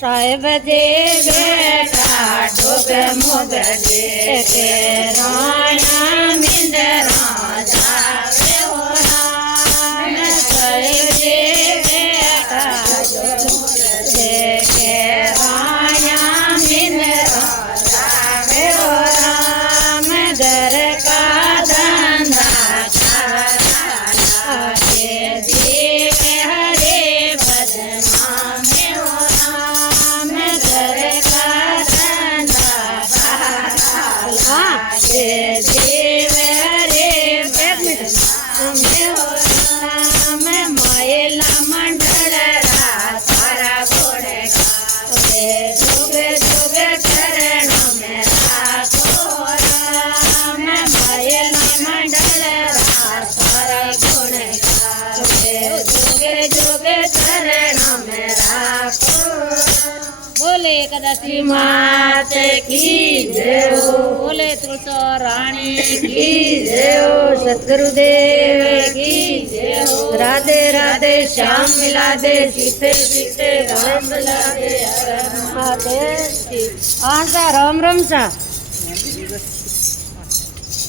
સાહેબ જે બેઠા ઢોક મોગ જે રાણા મિંદરા જાવે હો રામ સાહેબ જે બેઠા ઢોક મોગ જે રાણા મિંદરા જાવે હો લાગે જીવ રે અમે હો રામ મહિલા મંડળ તારા ઘોડે ગાવે જોગે જોગે ચરણ મેં રાખો રામ મહિલા મંડળ તારા ઘોડે ગાવે જોગે જોગે ચરણ મેં રાખો बोले कदाची मात की जय हो बोले तुलसा रानी की जय हो सतगुरुदेव की जय हो राधे राधे श्याम मिला दे सीते सीते राम मिला दे हर महादेव की राम राम सा